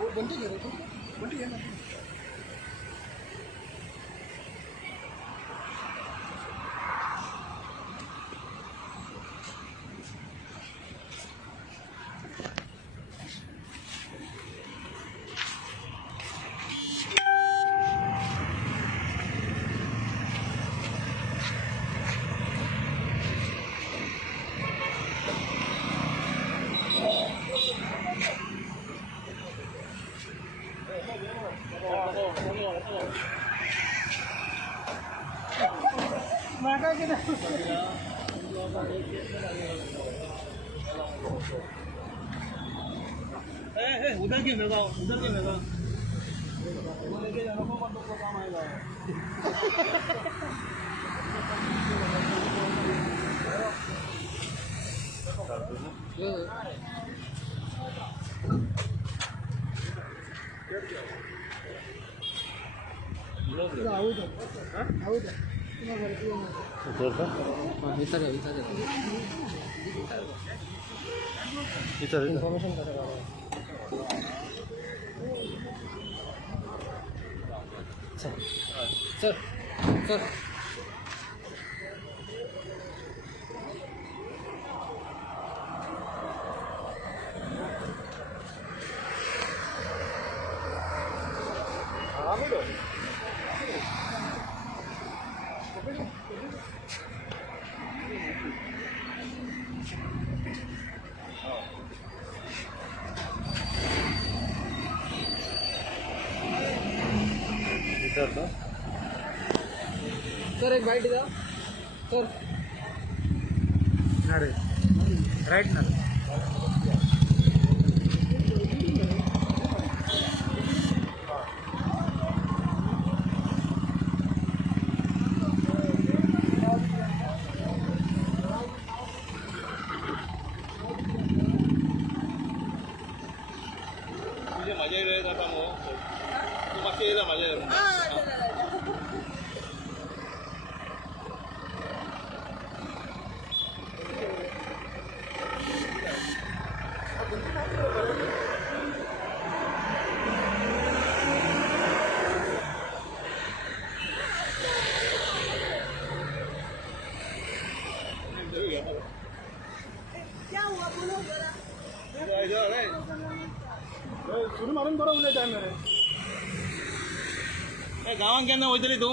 बंटी घे रे तू बंटी घे ना मागा के उधर क्यों लगा उधर क्यों लगा लेके जाना को मत को काम आएगा information sir sir sir sir एक बाइट द्या सर राईट ना तुझे मजा येईल आता मग तू मागच्या येईल मजा येईल क्या हुआ बोलो जरा सुरू मारून बरं उद्या टाइम आहे गावात केन्ना वयतली तू